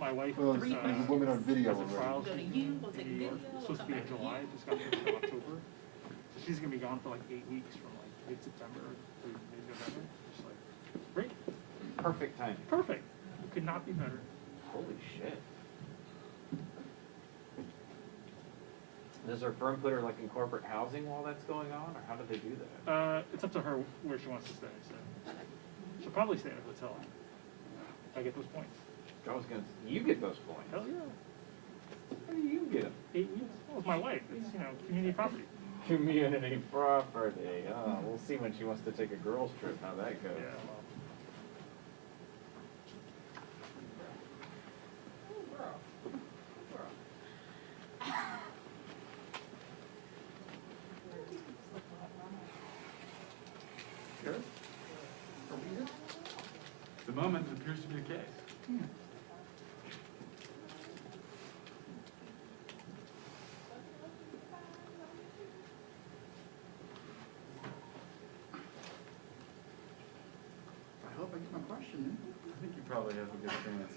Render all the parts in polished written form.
My wife Well, there's a woman on video has a already. trial Go to in you, New go take York. video, It's supposed to be in come back July, in. just got moved to October. So she's gonna be gone for like 8 weeks from like mid-September through mid-November. Just like, great, Perfect timing. perfect. It could not be better. Holy shit. Does her firm put her like in corporate housing while that's going on, or how do they do that? It's up to her where she wants to stay, so. She'll probably stay at a hotel. If I get those points. I was gonna, you get those points. Hell yeah. How do you get them? 8 weeks? Well, with my wife, it's, you know, community property. Community property. Oh, we'll see when she wants to take a girls' trip, how that goes. Yeah, well. Sure. At the moment, it appears to be the case. I hope I get my question in. I think you probably have a good chance.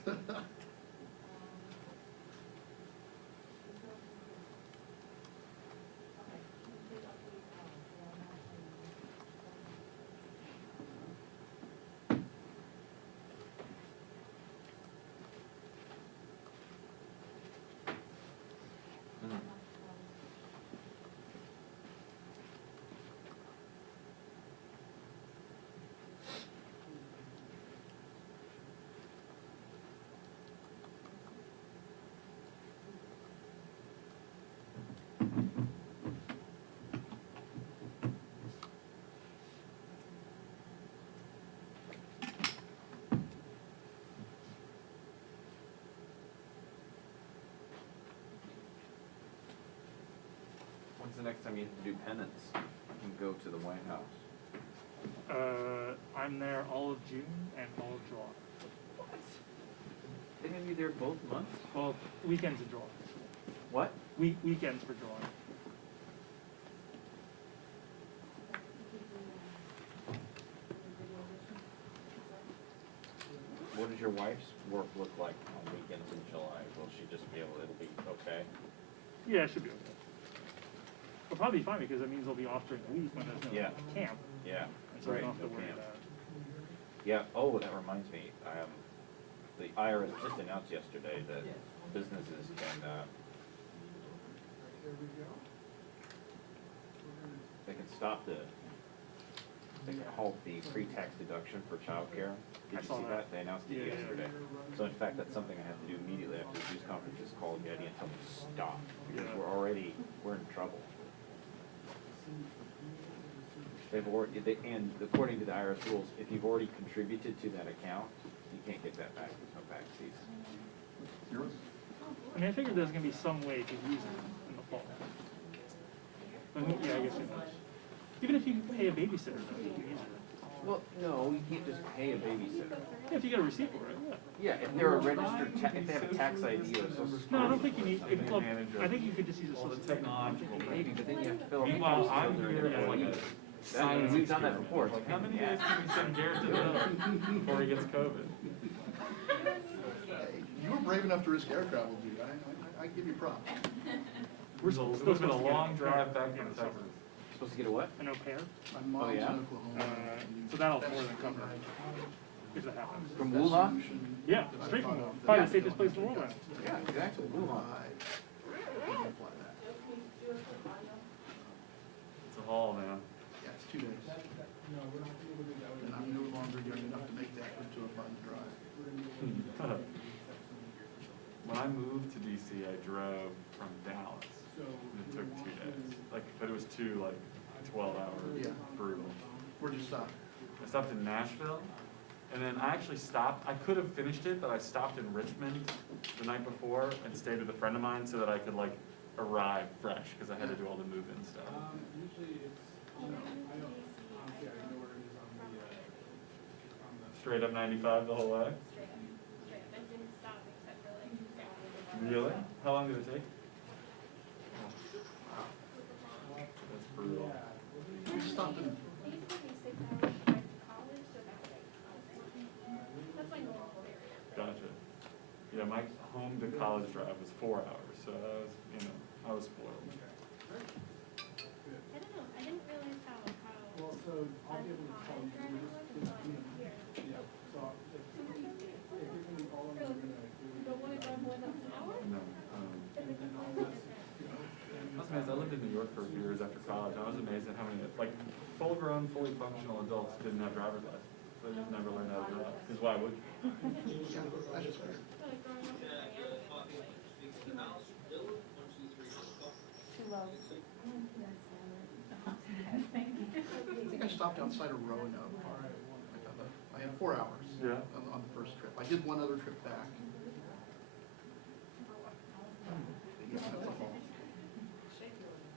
When's the next time you have to do penance and go to the White House? I'm there all of June and all of July. What? They're gonna be there both months? Well, weekends in July. What? Weekends for July. What does your wife's work look like on weekends in July? Will she just be able, it'll be okay? Yeah, it should be okay. It'll probably be fine because it means they'll be off during the week when there's no Yeah. camp. Yeah, And so we right, don't have no to worry camp. about it. Yeah, oh, that reminds me, the IRS just announced yesterday that businesses can, they can stop they can halt the pre-tax deduction for childcare. Did I you saw see that. that? They announced it Yeah, yeah. yesterday. So in fact, that's something I have to do immediately after the news conference is call Getty and tell them to stop. Because Yeah. we're in trouble. They've already, and according to the IRS rules, if you've already contributed to that account, you can't get that back. There's no back fees. Yours? I mean, I figured there's gonna be some way to use it in the fall. But yeah, I guess it knows. Even if you pay a babysitter, though, you can use it. Well, no, you can't just pay a babysitter. Yeah, if you get a receipt for it, yeah. Yeah, if they're a registered, if they have a tax ID or social security. No, I don't think you need, Take well, advantage of I think you could just use a all the social security. technological. Maybe, but then you have to fill out. Meanwhile, I'm papers here to as like their a employees. science We've done that experiment. before. It's Like, a how pain in many the days ass. can we send Garrett to the middle before he gets COVID? You were brave enough to risk air travel, dude. I give you props. It was been a long drive back from Texas. Supposed to get a what? An au pair, My mom's yeah? in Oklahoma. so that'll more than cover it, if that happens. From Wuhan? Yeah, straight from Wuhan. Probably the safest place in the world right now. Yeah, exactly, Wuhan. It's a haul, man. Yeah, it's 2 days. And I'm no longer young enough to make that into a fun drive. When I moved to DC, I drove from Dallas. And it took 2 days. But it was 12-hour Yeah. brutal. Where'd you stop? I stopped in Nashville, and then I actually stopped. I could have finished it, but I stopped in Richmond the night before and stayed with a friend of mine so that I could arrive fresh because I had to do all the move-in stuff. Usually it's, I don't, honestly, I know where it is on the Straight up 95 the whole way. Straight up. I didn't stop except for like Really? How long did it take? That's brutal. We stopped in, These took me 6 hours to drive to college, so that's like, that's my normal area. Gotcha. Yeah, my home to college drive was 4 hours, so I was spoiled. I don't know, I didn't realize how Well, so I'll be able to tell you, driving was until I was here. yeah, so if you're gonna be all I'm Really? gonna do. You don't wanna drive more than an hour? No, It's a completely different. I was amazed. I lived in New York for a few years after college. I was amazed at how many, like, full-grown, fully functional adults didn't have driver's license. So they just never learned how to drive. Because why would you? Yeah, that's just weird. So like growing up in Miami, it was like, Too low. I think I stopped outside of Roanoke. I had 4 hours. Yeah. On the first trip. I did one other trip back. Yeah, that's a haul.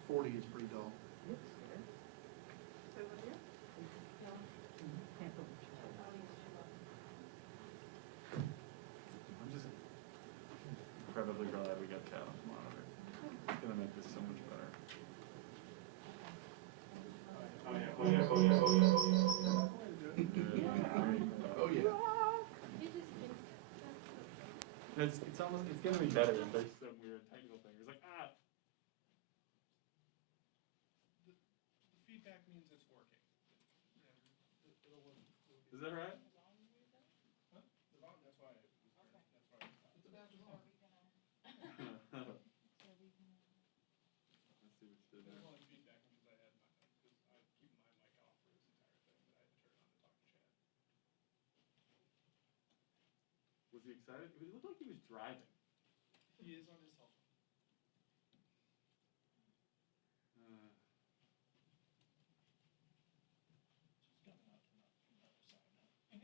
40 is pretty dull. I'm just incredibly glad we got Chad on the monitor. It's gonna make this so much better. Oh, yeah. you just think that's It's almost, it's gonna be better if there's some weird technical thing. It's like, The feedback means it's working. It'll work. is that right? Huh? That's why I was turning, that's why I was talking. It's a badge of honor. Let's see what you did There's there. only feedback because I keep my mic off for this entire thing, but I had to turn it on to talk to Chad. Was he excited? He looked like he was driving. He is on his cell phone. She's coming up from the other side now.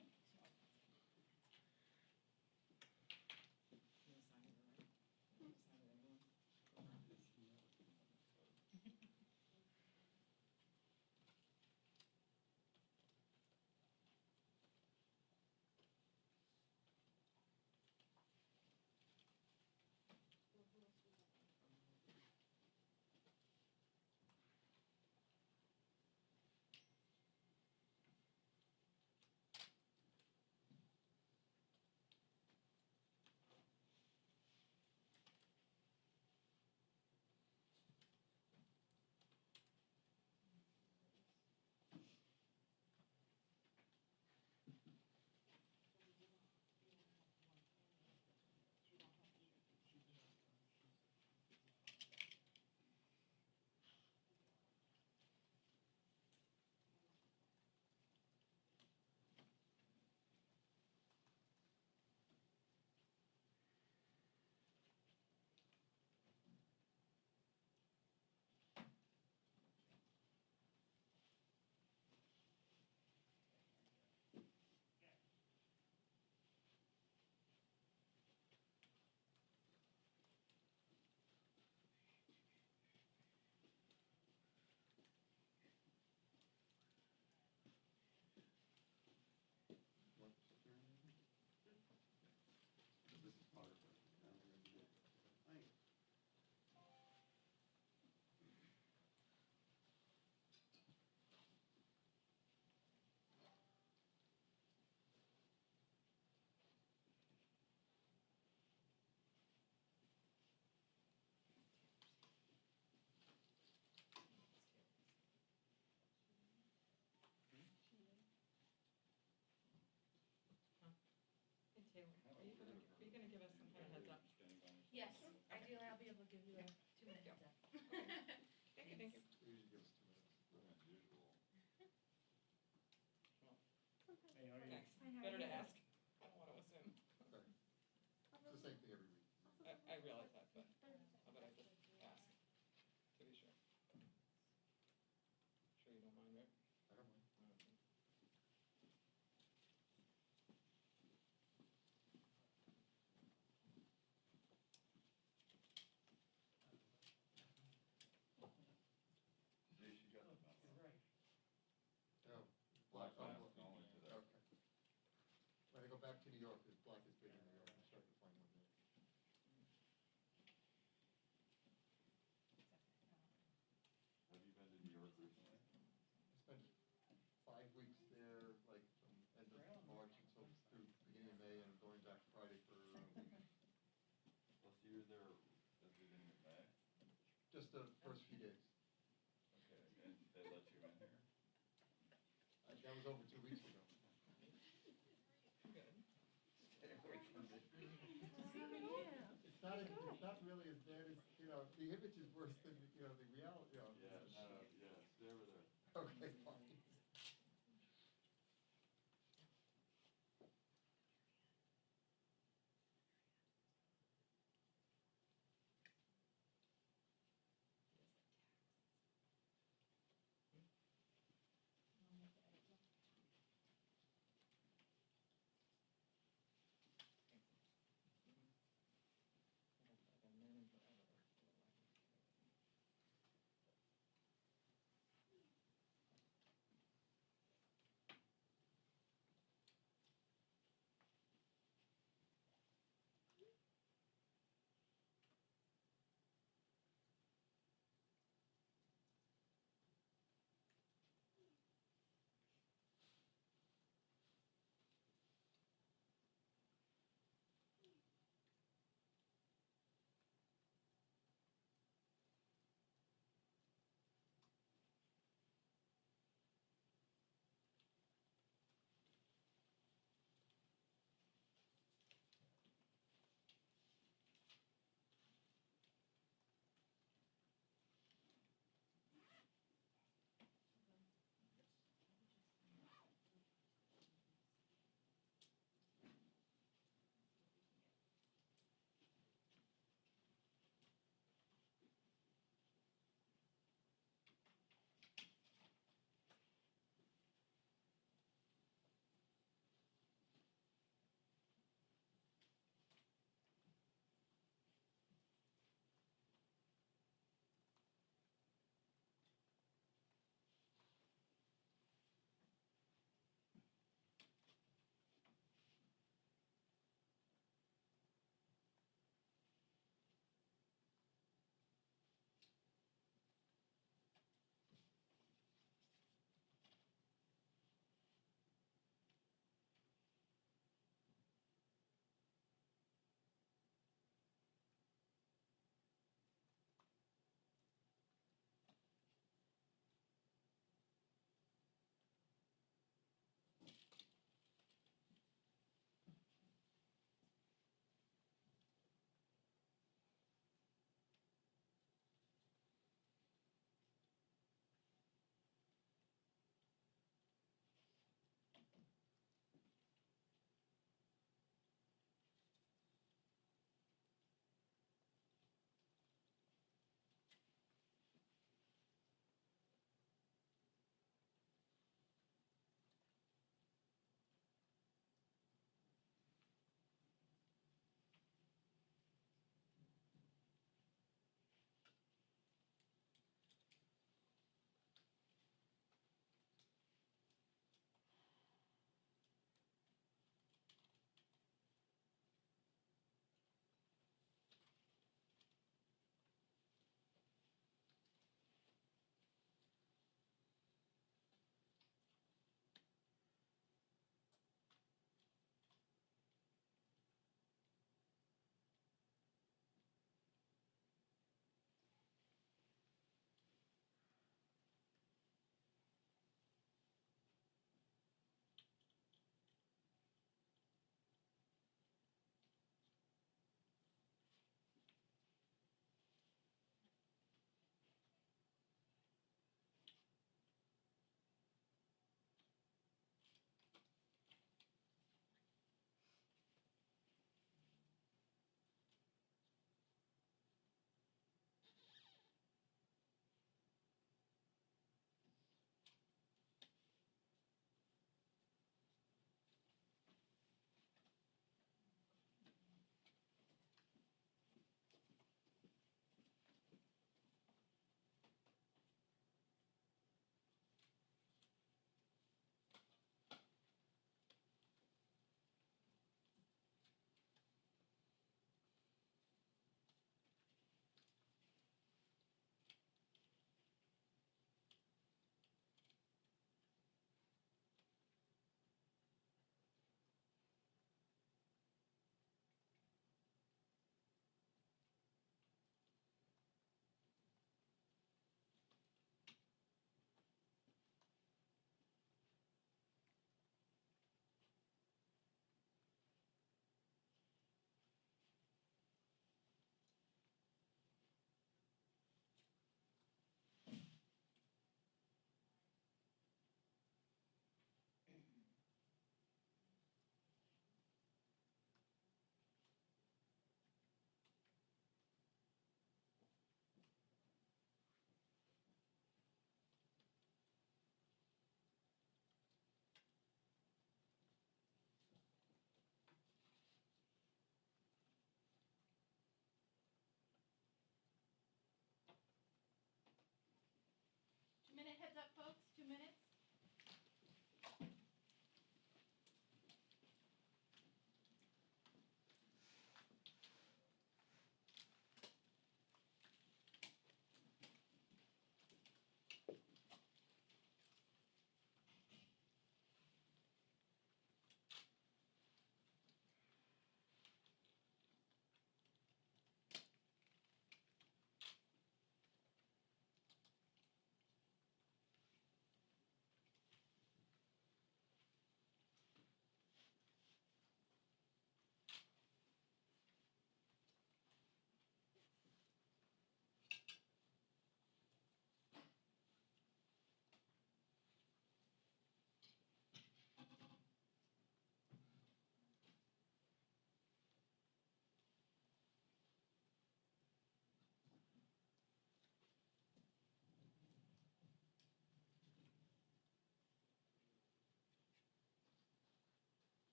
Taylor, are you gonna give us some kind of heads up? Yes, ideally I'll be able to give you a 2-minute heads up. Thank you. We usually give us 2 minutes, more than usual. Hey, how are you? Thanks. Better to ask. I don't want to assume. It's the same thing every week. I realize that, but how about I just ask to be sure? Sure you don't mind, right? I don't mind. Oh, black Black only today. Okay. When I go back to New York, black is big in New York, I start to find one there. just the first few days. Okay, and they let you in here? That was over 2 weeks ago. It's not really as bad as, the image is worse than, the reality, Yes, they were there. Okay, fine.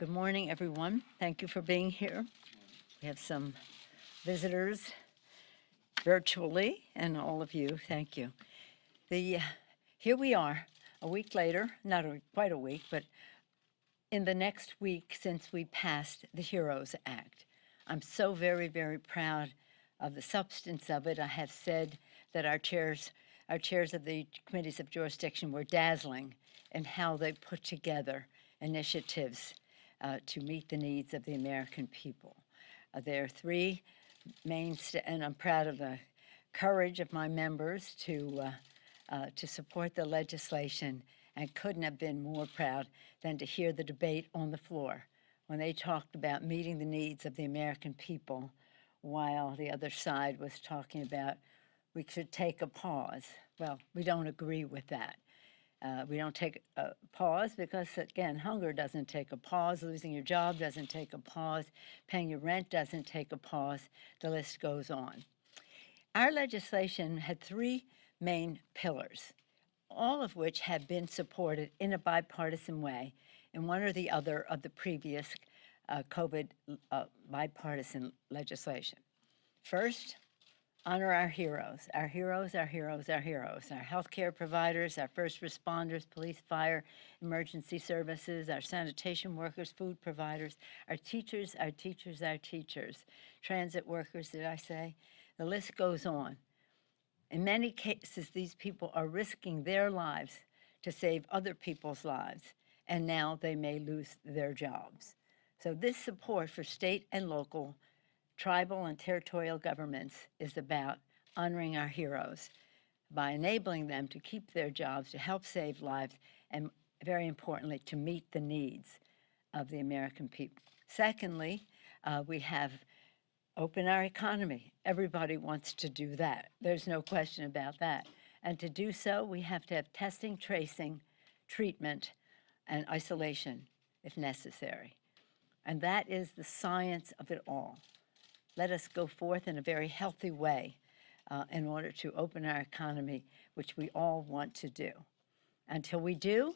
Good morning, everyone. Thank you for being here. We have some visitors virtually, and all of you, thank you. Here we are, a week later, not quite a week, but in the next week since we passed the HEROES Act. I'm so very, very proud of the substance of it. I have said that our chairs of the committees of jurisdiction were dazzling in how they put together initiatives to meet the needs of the American people. There are three and I'm proud of the courage of my members to support the legislation, and couldn't have been more proud than to hear the debate on the floor when they talked about meeting the needs of the American people, while the other side was talking about we should take a pause. Well, we don't agree with that. We don't take a pause because, again, hunger doesn't take a pause, losing your job doesn't take a pause, paying your rent doesn't take a pause, the list goes on. Our legislation had three main pillars, all of which have been supported in a bipartisan way in one or the other of the previous COVID bipartisan legislation. First, honor our heroes, our heroes, our heroes, our heroes, our healthcare providers, our first responders, police, fire, emergency services, our sanitation workers, food providers, our teachers, our teachers, our teachers, transit workers, did I say? The list goes on. In many cases, these people are risking their lives to save other people's lives, and now they may lose their jobs. So this support for state and local, tribal and territorial governments is about honoring our heroes by enabling them to keep their jobs, to help save lives, and very importantly, to meet the needs of the American people. Secondly, we have open our economy. Everybody wants to do that. There's no question about that. And to do so, we have to have testing, tracing, treatment, and isolation if necessary. And that is the science of it all. Let us go forth in a very healthy way in order to open our economy, which we all want to do. Until we do,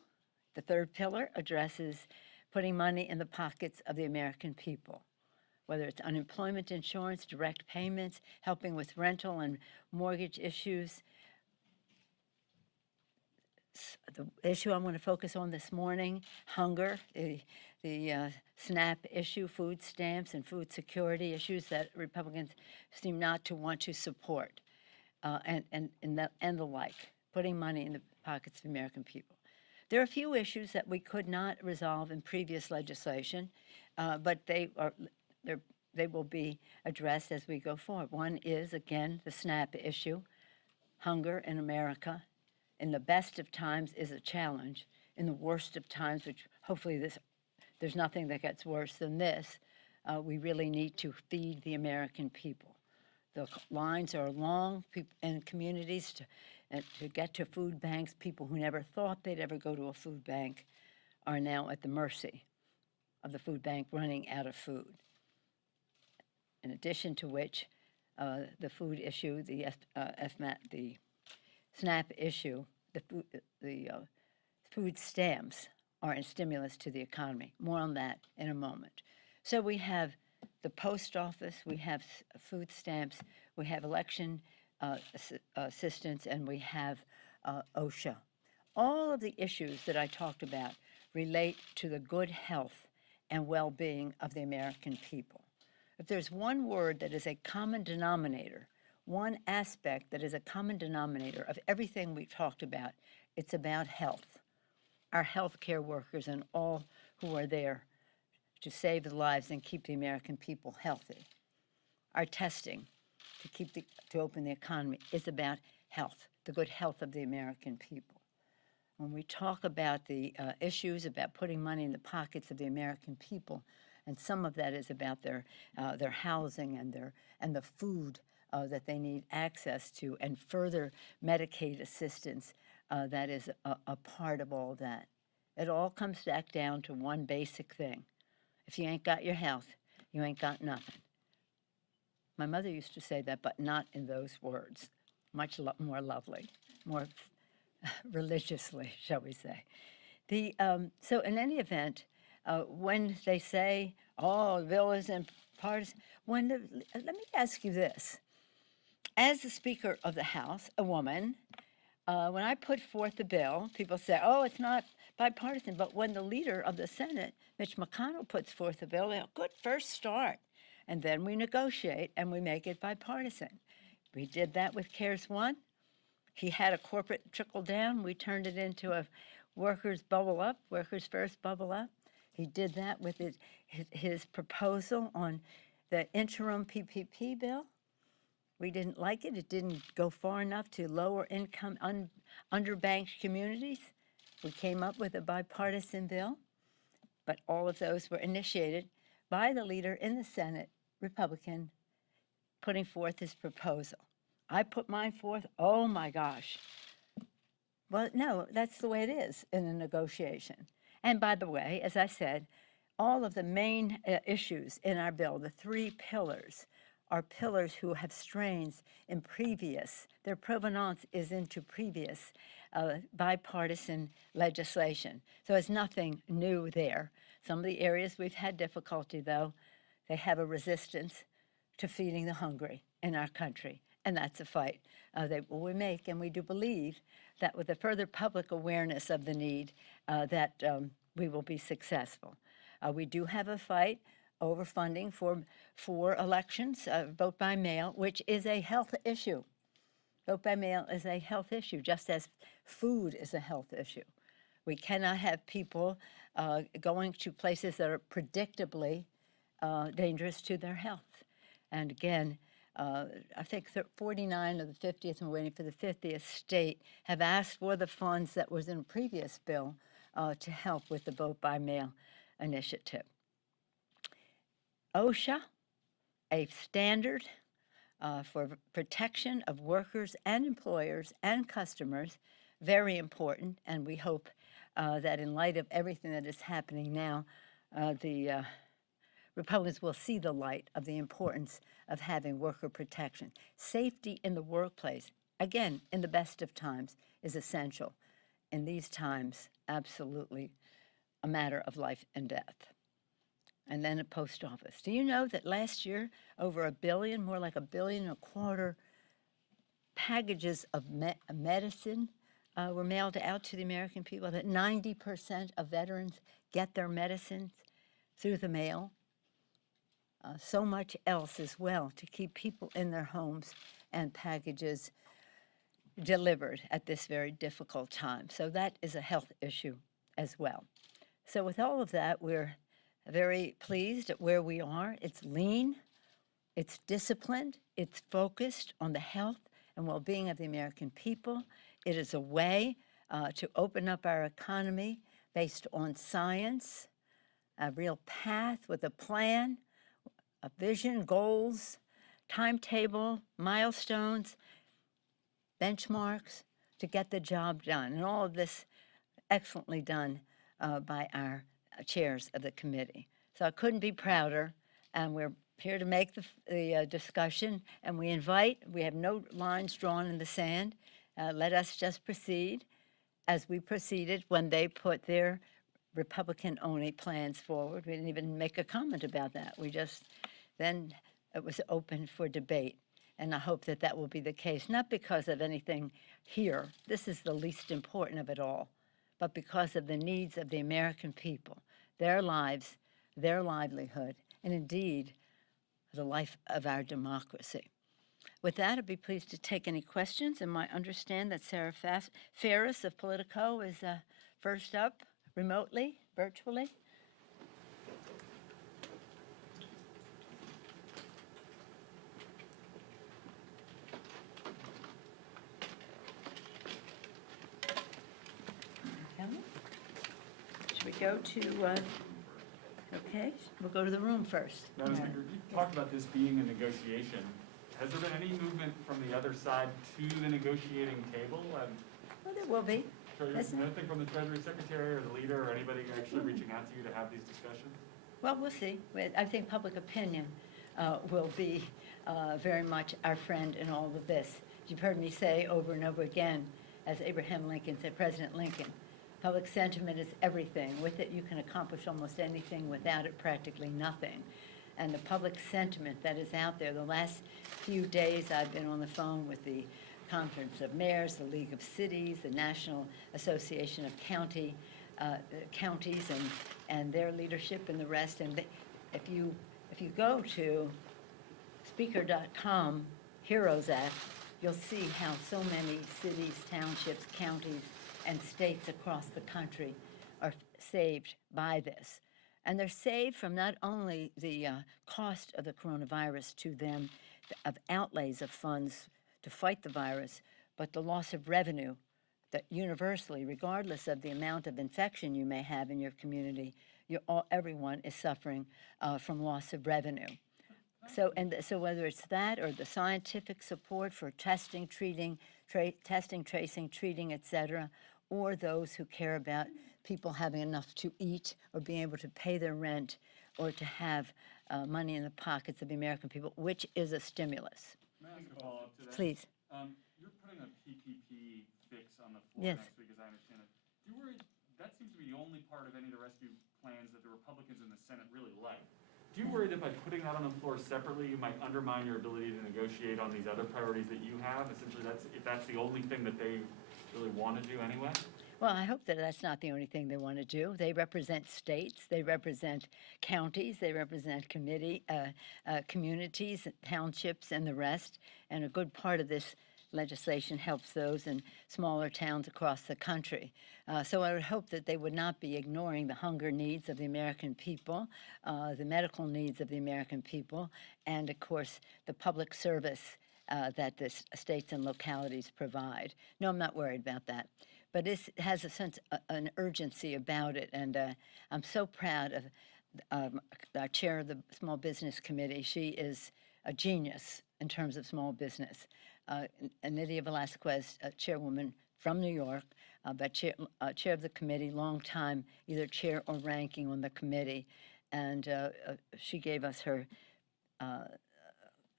the third pillar addresses putting money in the pockets of the American people, whether it's unemployment insurance, direct payments, helping with rental and mortgage issues. The issue I want to focus on this morning, hunger, the SNAP issue, food stamps and food security issues that Republicans seem not to want to support, and the like, putting money in the pockets of the American people. There are a few issues that we could not resolve in previous legislation, but they will be addressed as we go forward. One is, again, the SNAP issue. Hunger in America, in the best of times, is a challenge. In the worst of times, which hopefully there's nothing that gets worse than this, we really need to feed the American people. The lines are long in communities to get to food banks. People who never thought they'd ever go to a food bank are now at the mercy of the food bank running out of food. In addition to which, the food issue, the SNAP issue, the food stamps are a stimulus to the economy. More on that in a moment. So we have the post office, we have food stamps, we have election assistance, and we have OSHA. All of the issues that I talked about relate to the good health and well-being of the American people. If there's one word that is a common denominator, one aspect that is a common denominator of everything we've talked about, it's about health. Our healthcare workers and all who are there to save the lives and keep the American people healthy. Our testing to open the economy is about health, the good health of the American people. When we talk about the issues about putting money in the pockets of the American people, and some of that is about their housing and the food that they need access to, and further Medicaid assistance that is a part of all that. It all comes back down to one basic thing. If you ain't got your health, you ain't got nothing. My mother used to say that, but not in those words. Much more lovely, more religiously, shall we say. So in any event, when they say, oh, the bill isn't partisan, let me ask you this. As the Speaker of the House, a woman, when I put forth the bill, people say, oh, it's not bipartisan. But when the leader of the Senate, Mitch McConnell, puts forth a bill, good first start. And then we negotiate and we make it bipartisan. We did that with CARES 1. He had a corporate trickle down. We turned it into a workers bubble up, workers first bubble up. He did that with his proposal on the interim PPP bill. We didn't like it. It didn't go far enough to lower income, underbanked communities. We came up with a bipartisan bill, but all of those were initiated by the leader in the Senate, Republican, putting forth his proposal. I put mine forth, oh my gosh. Well, no, that's the way it is in a negotiation. And by the way, as I said, all of the main issues in our bill, the 3 pillars, are pillars who have strains in previous, their provenance is into previous bipartisan legislation. So it's nothing new there. Some of the areas we've had difficulty, though, they have a resistance to feeding the hungry in our country. And that's a fight that we make, and we do believe that with the further public awareness of the need, that we will be successful. We do have a fight over funding for elections, vote by mail, which is a health issue. Vote by mail is a health issue, just as food is a health issue. We cannot have people going to places that are predictably dangerous to their health. And again, I think 49 of the 50th, and we're waiting for the 50th state, have asked for the funds that was in a previous bill to help with the vote by mail initiative. OSHA, a standard for protection of workers and employers and customers, very important, and we hope that in light of everything that is happening now, the Republicans will see the light of the importance of having worker protection. Safety in the workplace, again, in the best of times, is essential. In these times, absolutely a matter of life and death. And then a post office. Do you know that last year, over 1 billion, more like 1.25 billion packages of medicine were mailed out to the American people, that 90% of veterans get their medicines through the mail? So much else as well to keep people in their homes and packages delivered at this very difficult time. So that is a health issue as well. So with all of that, we're very pleased at where we are. It's lean, it's disciplined, it's focused on the health and well-being of the American people. It is a way to open up our economy based on science, a real path with a plan, a vision, goals, timetable, milestones, benchmarks to get the job done. And all of this excellently done by our chairs of the committee. So I couldn't be prouder, and we're here to make the discussion, and we have no lines drawn in the sand. Let us just proceed as we proceeded when they put their Republican-only plans forward. We didn't even make a comment about that. Then it was open for debate, and I hope that that will be the case, not because of anything here. This is the least important of it all, but because of the needs of the American people, their lives, their livelihood, and indeed, the life of our democracy. With that, I'd be pleased to take any questions, and I understand that Sarah Ferris of Politico is first up, remotely, virtually. Should we go to, okay, we'll go to the room first. Madam Speaker, you talked about this being a negotiation. Has there been any movement from the other side to the negotiating table? Well, there will be. Nothing from the Treasury Secretary or the leader or anybody actually reaching out to you to have these discussions? Well, we'll see. I think public opinion will be very much our friend in all of this. You've heard me say over and over again, as Abraham Lincoln said, President Lincoln, Public sentiment is everything. With it, you can accomplish almost anything. Without it, practically nothing. And the public sentiment that is out there, the last few days I've been on the phone with the Conference of Mayors, the League of Cities, the National Association of counties and their leadership and the rest. And if you go to Speaker.com, Heroes Act, you'll see how so many cities, townships, counties, and states across the country are saved by this. And they're saved from not only the cost of the coronavirus to them, of outlays of funds to fight the virus, but the loss of revenue that universally, regardless of the amount of infection you may have in your community, everyone is suffering from loss of revenue. So whether it's that or the scientific support for testing, tracing, treating, et cetera, or those who care about people having enough to eat or being able to pay their rent or to have money in the pockets of the American people, which is a stimulus. May I ask a follow-up to that? Please. You're putting a PPP fix on the floor Yes. next week, as I understand it. Do you worry, that seems to be the only part of any of the rescue plans that the Republicans in the Senate really like. Do you worry that by putting that on the floor separately, you might undermine your ability to negotiate on these other priorities that you have? Essentially, if that's the only thing that they really want to do anyway? Well, I hope that that's not the only thing they want to do. They represent states, they represent counties, they represent communities, townships, and the rest. And a good part of this legislation helps those in smaller towns across the country. So I would hope that they would not be ignoring the hunger needs of the American people, the medical needs of the American people, and of course the public service that the states and localities provide. No, I'm not worried about that. But it has a sense, an urgency about it, and I'm so proud of our chair of the Small Business Committee. She is a genius in terms of small business. Nydia Velasquez, chairwoman from New York, but chair of the committee, long time either chair or ranking on the committee, and she gave us her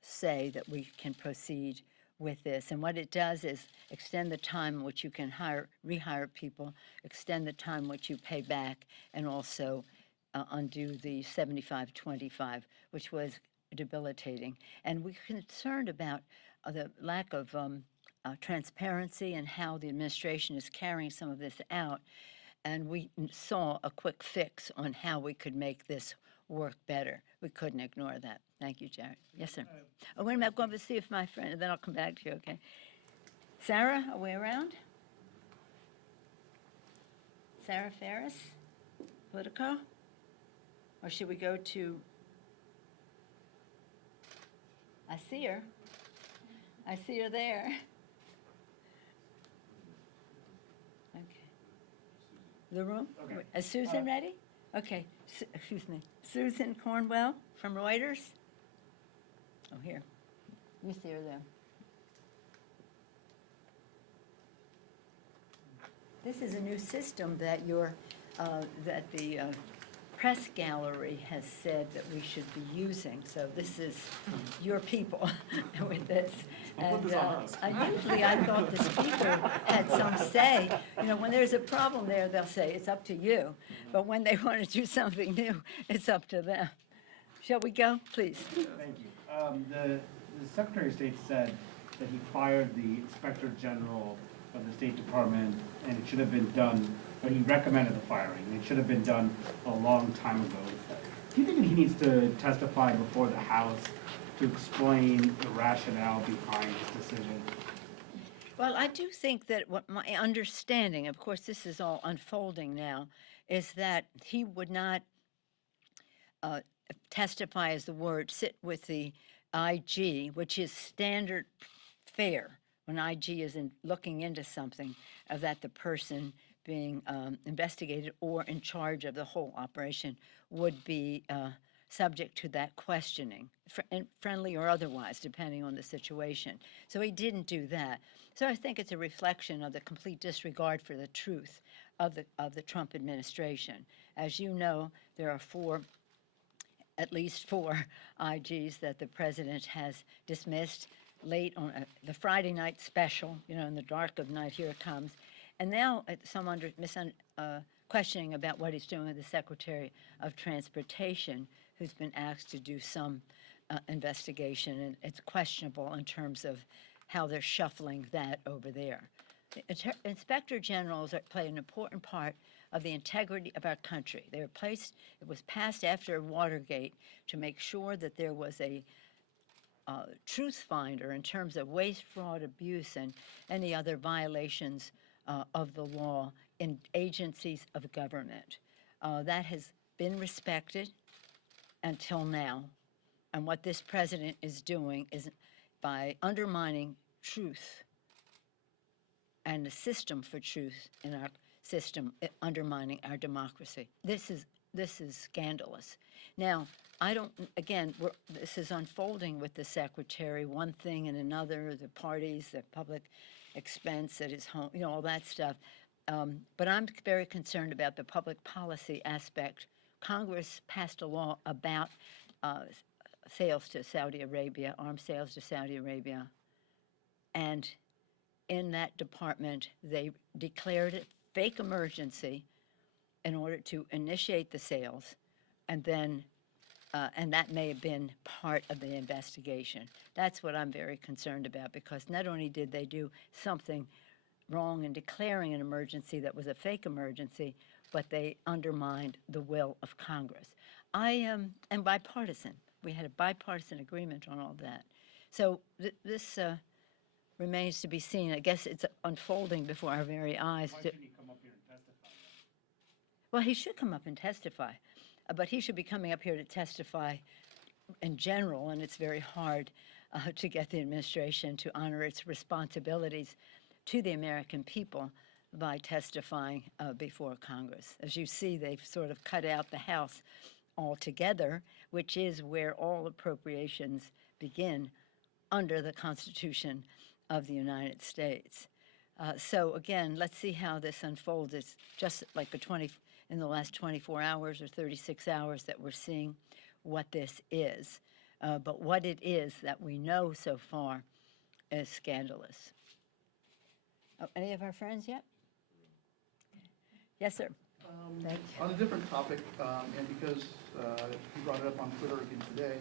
say that we can proceed with this. And what it does is extend the time in which you can rehire people, extend the time which you pay back, and also undo the 75-25, which was debilitating. And we're concerned about the lack of transparency and how the administration is carrying some of this out. And we saw a quick fix on how we could make this work better. We couldn't ignore that. Thank you, Jared. Yes, sir. Oh, wait a minute. I'm going to see if my friend, and then I'll come back to you, okay? Sarah, are we around? Sarah Ferris, Politico? Or should we go to, I see her. I see her there. Okay. The room? Okay. Is Susan ready? Okay, excuse me. Susan Cornwell from Reuters? Oh, here. You see her there. This is a new system that that the press gallery has said that we should be using. So this is your people with this. Don't put this on us. Usually I thought the speaker had some say. You know, when there's a problem there, they'll say, it's up to you. But when they want to do something new, it's up to them. Shall we go, please? Thank you. The Secretary of State said that he fired the Inspector General of the State Department, and it should have been done, but he recommended the firing. It should have been done a long time ago. Do you think that he needs to testify before the House to explain the rationale behind his decision? Well, I do think that what my understanding, of course, this is all unfolding now, is that he would not testify as the word, sit with the IG, which is standard fare when IG is looking into something, that the person being investigated or in charge of the whole operation would be subject to that questioning, friendly or otherwise, depending on the situation. So he didn't do that. So I think it's a reflection of the complete disregard for the truth of the Trump administration. As you know, there are at least four IGs that the president has dismissed late on the Friday night special, you know, in the dark of night, here it comes. And now some questioning about what he's doing with the Secretary of Transportation, who's been asked to do some investigation, and it's questionable in terms of how they're shuffling that over there. The Inspector Generals play an important part of the integrity of our country. They were placed, it was passed after Watergate to make sure that there was a truth finder in terms of waste, fraud, abuse, and any other violations of the law in agencies of government. That has been respected until now. And what this president is doing is by undermining truth and the system for truth in our system, undermining our democracy. This is scandalous. Now, I don't, again, this is unfolding with the secretary, one thing and another, the parties, the public expense at his home, all that stuff. But I'm very concerned about the public policy aspect. Congress passed a law about sales to Saudi Arabia, arms sales to Saudi Arabia, and in that department, they declared a fake emergency in order to initiate the sales, and then, and that may have been part of the investigation. That's what I'm very concerned about, because not only did they do something wrong in declaring an emergency that was a fake emergency, but they undermined the will of Congress. I am bipartisan. We had a bipartisan agreement on all that. So this remains to be seen. I guess it's unfolding before our very eyes. Why shouldn't he come up here and testify then? Well, he should come up and testify, but he should be coming up here to testify in general, and it's very hard to get the administration to honor its responsibilities to the American people by testifying before Congress. As you see, they've sort of cut out the House altogether, which is where all appropriations begin under the Constitution of the United States. So again, let's see how this unfolds. It's just like in the last 24 hours or 36 hours that we're seeing what this is. But what it is that we know so far is scandalous. Oh, any of our friends yet? Yes, sir. Thank you. On a different topic, and because you brought it up on Twitter again today,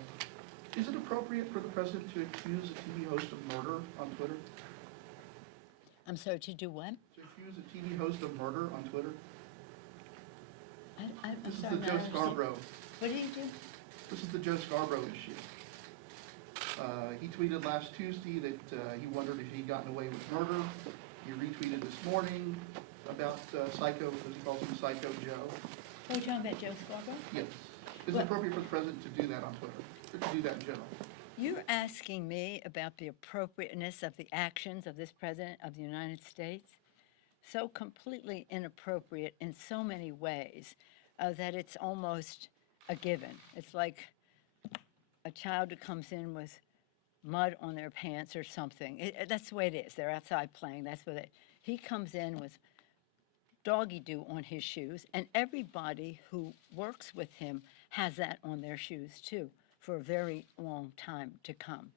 is it appropriate for the president to accuse a TV host of murder on Twitter? I'm sorry, to do what? To accuse a TV host of murder on Twitter? I'm This is sorry, the I'm Joe not understanding. Scarborough. What did he do? This is the Joe Scarborough issue. He tweeted last Tuesday that he wondered if he'd gotten away with murder. He retweeted this morning about Psycho, as he calls him, Psycho Joe. Oh, you're talking about Joe Scarborough? Yes. Is it appropriate for the president to do that on Twitter, or to do that in general? You're asking me about the appropriateness of the actions of this president of the United States? So completely inappropriate in so many ways that it's almost a given. It's like a child who comes in with mud on their pants or something. That's the way it is. They're outside playing. That's what he comes in with doggy do on his shoes, and everybody who works with him has that on their shoes too for a very long time to come.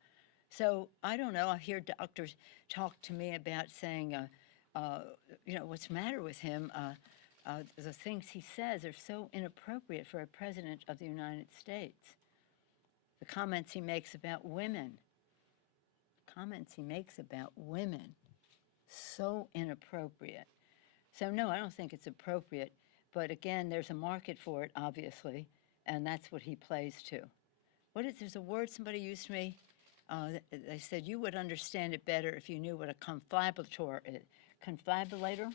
So I don't know. I hear doctors talk to me about saying, what's the matter with him? The things he says are so inappropriate for a president of the United States. The comments he makes about women. So inappropriate. So no, I don't think it's appropriate. But again, there's a market for it, obviously, and that's what he plays to. There's a word somebody used to me. They said you would understand it better if you knew what a confabulator is. Confabulator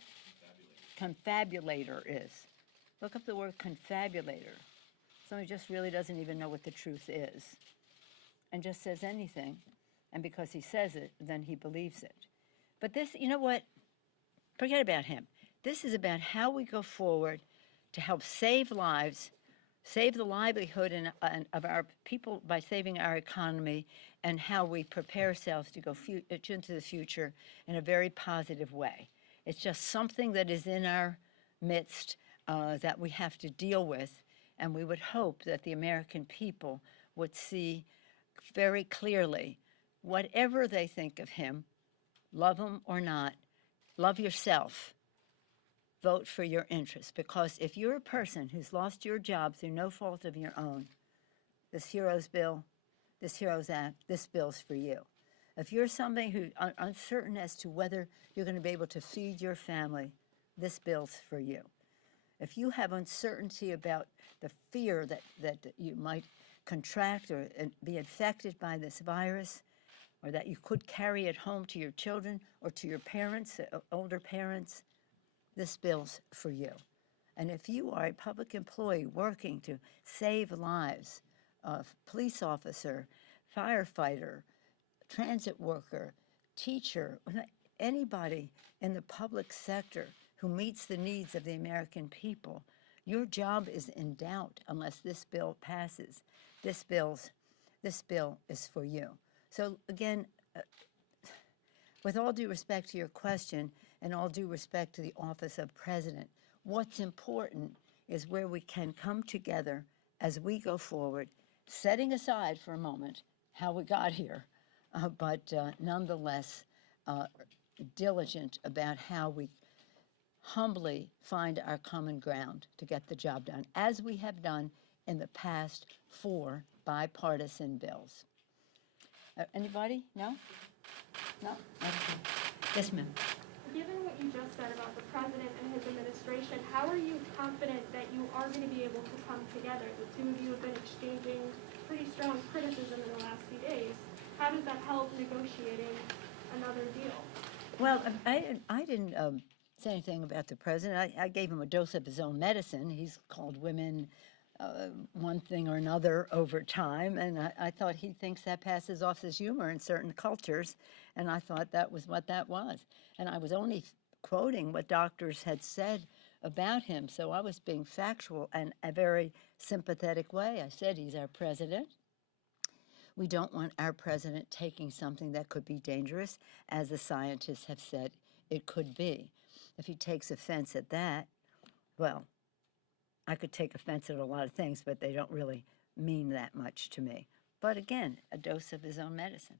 is. Look up the word confabulator. Somebody just really doesn't even know what the truth is and just says anything. And because he says it, then he believes it. But this, you know what? Forget about him. This is about how we go forward to help save lives, save the livelihood of our people by saving our economy, and how we prepare ourselves to go into the future in a very positive way. It's just something that is in our midst that we have to deal with, and we would hope that the American people would see very clearly, whatever they think of him, love him or not, love yourself. vote for your interests, because if you're a person who's lost your job through no fault of your own, this HEROES bill, this HEROES Act, this bill's for you. If you're somebody who's uncertain as to whether you're going to be able to feed your family, this bill's for you. If you have uncertainty about the fear that you might contract or be infected by this virus, or that you could carry it home to your children or to your parents, older parents, this bill's for you. And if you are a public employee working to save lives, a police officer, firefighter, transit worker, teacher, anybody in the public sector who meets the needs of the American people, your job is in doubt unless this bill passes. This bill is for you. So again, with all due respect to your question and all due respect to the office of president, what's important is where we can come together as we go forward, setting aside for a moment how we got here, but nonetheless diligent about how we humbly find our common ground to get the job done, as we have done in the past 4 bipartisan bills. Anybody? No? No? Okay. Yes, ma'am. Given what you just said about the president and his administration, how are you confident that you are going to be able to come together? The two of you have been exchanging pretty strong criticism in the last few days. How does that help negotiating another deal? Well, I didn't say anything about the president. I gave him a dose of his own medicine. He's called women one thing or another over time, and I thought he thinks that passes off as humor in certain cultures, and I thought that was what that was. And I was only quoting what doctors had said about him, so I was being factual in a very sympathetic way. I said he's our president. We don't want our president taking something that could be dangerous, as the scientists have said it could be. If he takes offense at that, well, I could take offense at a lot of things, but they don't really mean that much to me. But again, a dose of his own medicine.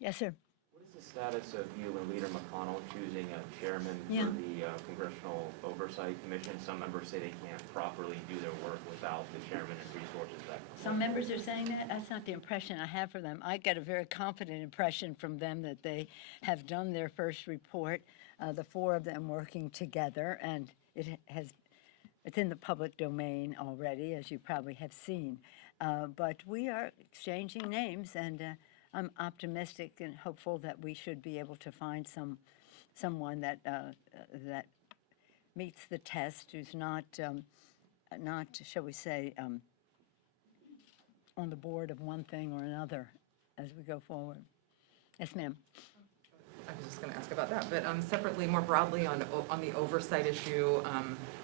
Yes, sir. What is the status of you and Leader McConnell choosing a chairman Yeah. for the Congressional Oversight Commission? Some members say they can't properly do their work without the chairman and resources that come Some with it. members are saying that. That's not the impression I have for them. I get a very confident impression from them that they have done their first report, the 4 of them working together, and it's in the public domain already, as you probably have seen. But we are exchanging names, and I'm optimistic and hopeful that we should be able to find someone that meets the test, who's not, shall we say, on the board of one thing or another as we go forward. Yes, ma'am. I was just going to ask about that, but separately, more broadly on the oversight issue,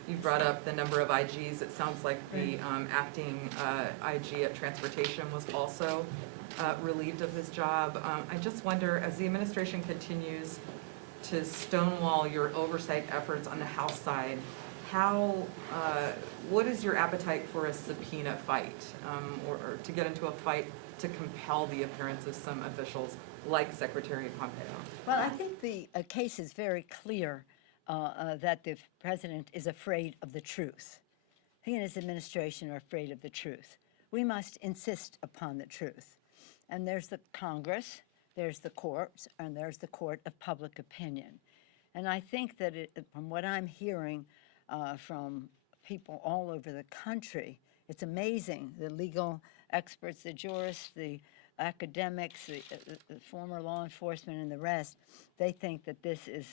you brought up the number of IGs. It sounds like the acting IG at Transportation was also relieved of his job. I just wonder, as the administration continues to stonewall your oversight efforts on the House side, what is your appetite for a subpoena fight, or to get into a fight to compel the appearance of some officials like Secretary Pompeo? Well, I think the case is very clear that the president is afraid of the truth. He and his administration are afraid of the truth. We must insist upon the truth. And there's the Congress, there's the courts, and there's the court of public opinion. And I think that from what I'm hearing from people all over the country, it's amazing, the legal experts, the jurists, the academics, the former law enforcement, and the rest, they think that this is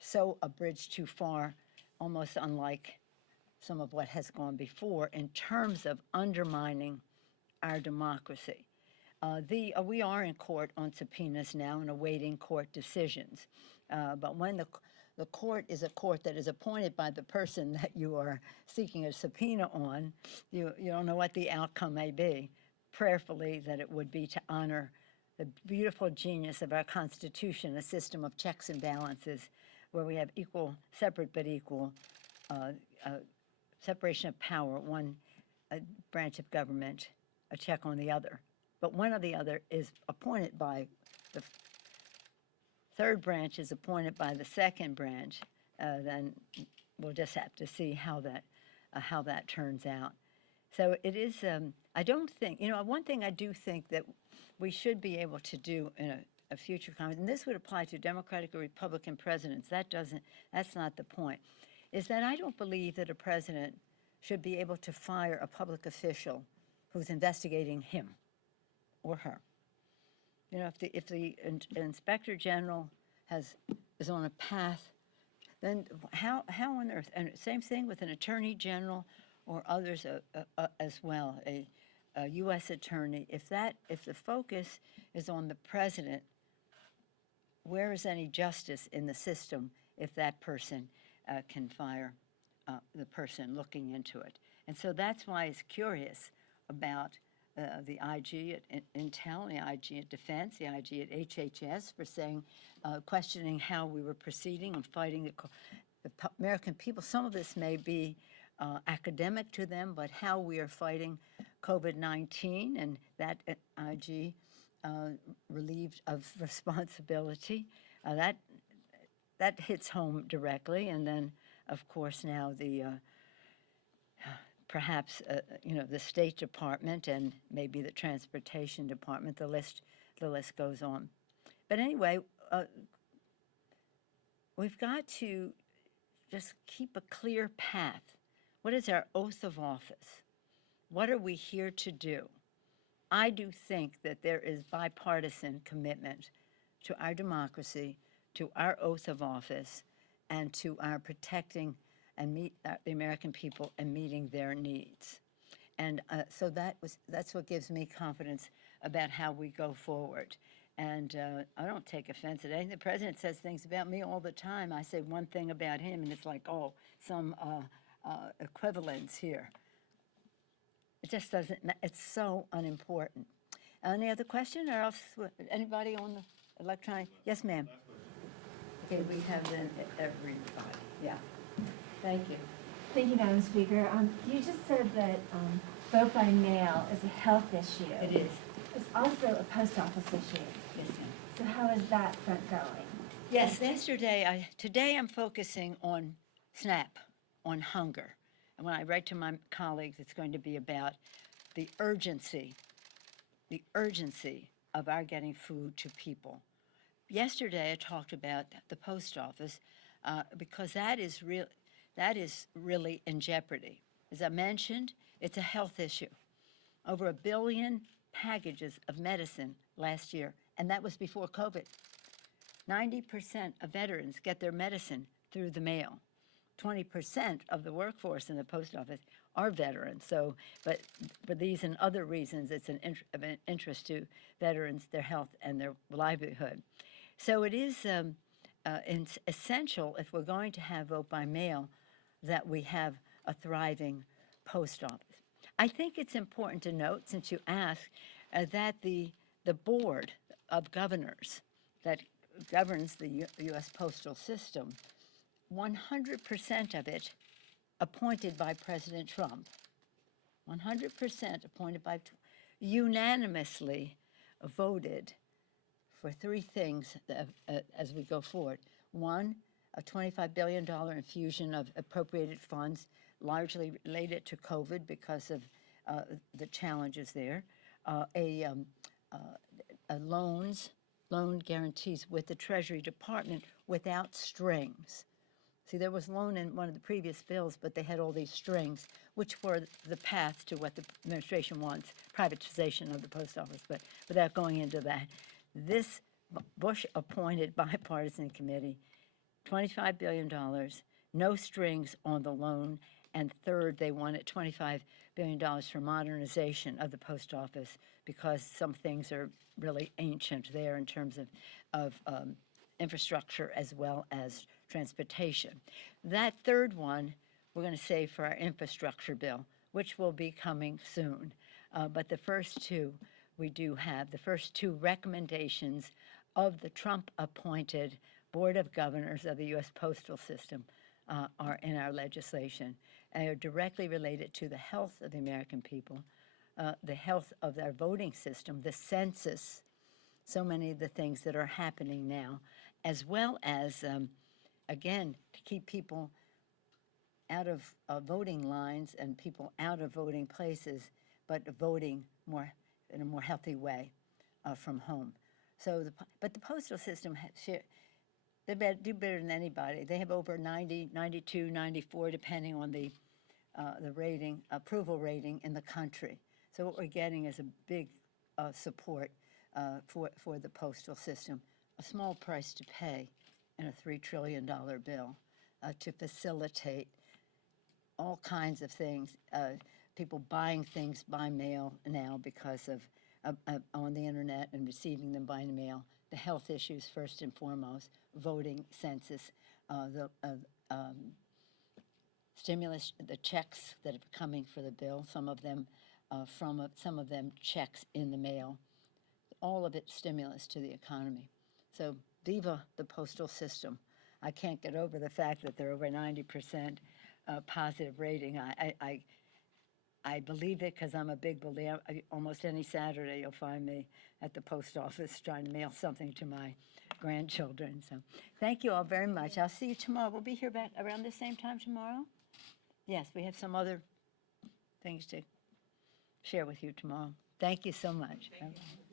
so a bridge too far, almost unlike some of what has gone before in terms of undermining our democracy. We are in court on subpoenas now and awaiting court decisions. But when the court is a court that is appointed by the person that you are seeking a subpoena on, you don't know what the outcome may be. Prayerfully that it would be to honor the beautiful genius of our Constitution, a system of checks and balances where we have separate but equal separation of power, one branch of government, a check on the other. But one or the other is appointed by the third branch, is appointed by the second branch, then we'll just have to see how that turns out. So it is, I don't think, one thing I do think that we should be able to do in a future Congress, and this would apply to Democratic or Republican presidents, that's not the point, is that I don't believe that a president should be able to fire a public official who's investigating him or her. If the inspector general is on a path, then how on earth? And same thing with an attorney general or others as well, a U.S. attorney. If the focus is on the president, where is any justice in the system if that person can fire the person looking into it? And so that's why it's curious about the IG at Intel, the IG at Defense, the IG at HHS for saying, questioning how we were proceeding and fighting the American people. Some of this may be academic to them, but how we are fighting COVID-19, and that IG relieved of responsibility, that hits home directly. And then, of course, now the perhaps the State Department and maybe the Transportation Department. The list goes on. But anyway, we've got to just keep a clear path. What is our oath of office? What are we here to do? I do think that there is bipartisan commitment to our democracy, to our oath of office, and to our protecting and meet the American people and meeting their needs. And so that's what gives me confidence about how we go forward. And I don't take offense at anything. The president says things about me all the time. I say one thing about him, and it's like, oh, some equivalence here. It just doesn't, it's so unimportant. Any other question, or else, anybody on the electronic? Yes, ma'am. Okay, we have then everybody, yeah. Thank you. Thank you, Madam Speaker. You just said that vote by mail is a health issue. It is. It's also a post office issue. Yes, ma'am. So how is that front going? Yes, today I'm focusing on SNAP, on hunger. And when I write to my colleagues, it's going to be about the urgency of our getting food to people. Yesterday, I talked about the post office because that is really in jeopardy. As I mentioned, it's a health issue. Over 1 billion packages of medicine last year, and that was before COVID. 90% of veterans get their medicine through the mail. 20% of the workforce in the post office are veterans. So, but for these and other reasons, it's of an interest to veterans, their health and their livelihood. So it is essential, if we're going to have vote by mail, that we have a thriving post office. I think it's important to note, since you asked, that the board of governors that governs the U.S. postal system, 100% of it appointed by President Trump, 100% appointed by, unanimously voted for three things as we go forward. One, a $25 billion infusion of appropriated funds, largely related to COVID because of the challenges there. Loan guarantees with the Treasury Department without strings. See, there was loan in one of the previous bills, but they had all these strings, which were the path to what the administration wants, privatization of the post office. But without going into that, this Bush-appointed bipartisan committee, $25 billion, no strings on the loan, and third, they wanted $25 billion for modernization of the post office because some things are really ancient there in terms of infrastructure as well as transportation. That third one, we're going to save for our infrastructure bill, which will be coming soon. But the first two, we do have the first two recommendations of the Trump-appointed Board of Governors of the U.S. Postal System are in our legislation and are directly related to the health of the American people, the health of our voting system, the census, so many of the things that are happening now, as well as, again, to keep people out of voting lines and people out of voting places, but voting more in a more healthy way from home. So, but the postal system, they do better than anybody. They have over 90, 92, 94, depending on the rating, approval rating in the country. So what we're getting is a big support for the postal system, a small price to pay in a $3 trillion bill to facilitate all kinds of things. People buying things by mail now because of on the internet and receiving them by mail. The health issues first and foremost, voting, census, the stimulus, the checks that are coming for the bill, some of them checks in the mail, all of it stimulus to the economy. So viva the postal system. I can't get over the fact that they're over 90% positive rating. I believe it because I'm a big believer. Almost any Saturday you'll find me at the post office trying to mail something to my grandchildren. So thank you all very much. I'll see you tomorrow. We'll be here back around the same time tomorrow. Yes, we have some other things to share with you tomorrow. Thank you so much. Thank you.